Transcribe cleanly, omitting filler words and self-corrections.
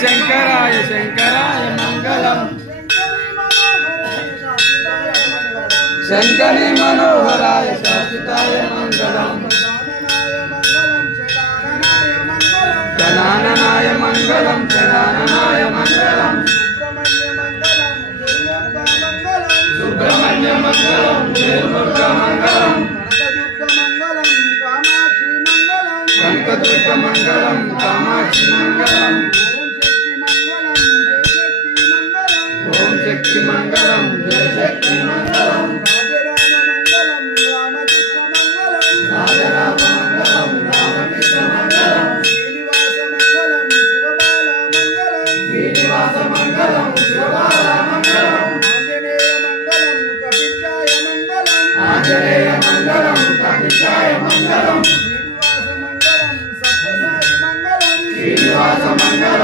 शंकराय शंकराय मंगलम शंकरी मनोहराय शाश्वताय मंगलम चनाननाय मंगलम चनाननाय मंगलम सुब्रह्मण्य मंगलम निर्मुक्ता मंगलम कनकदुर्ग मंगलम कामाक्षी मंगलम ओम शक्ति मंगलम जय शक्ति मंगलम राजराम मंगलम रामकृष्ण मंगलम श्रीनिवास मंगलम शिवबाला मंगलम आंजनेय मंगलम कपिशाय मंगलम श्रीनिवास मंगलम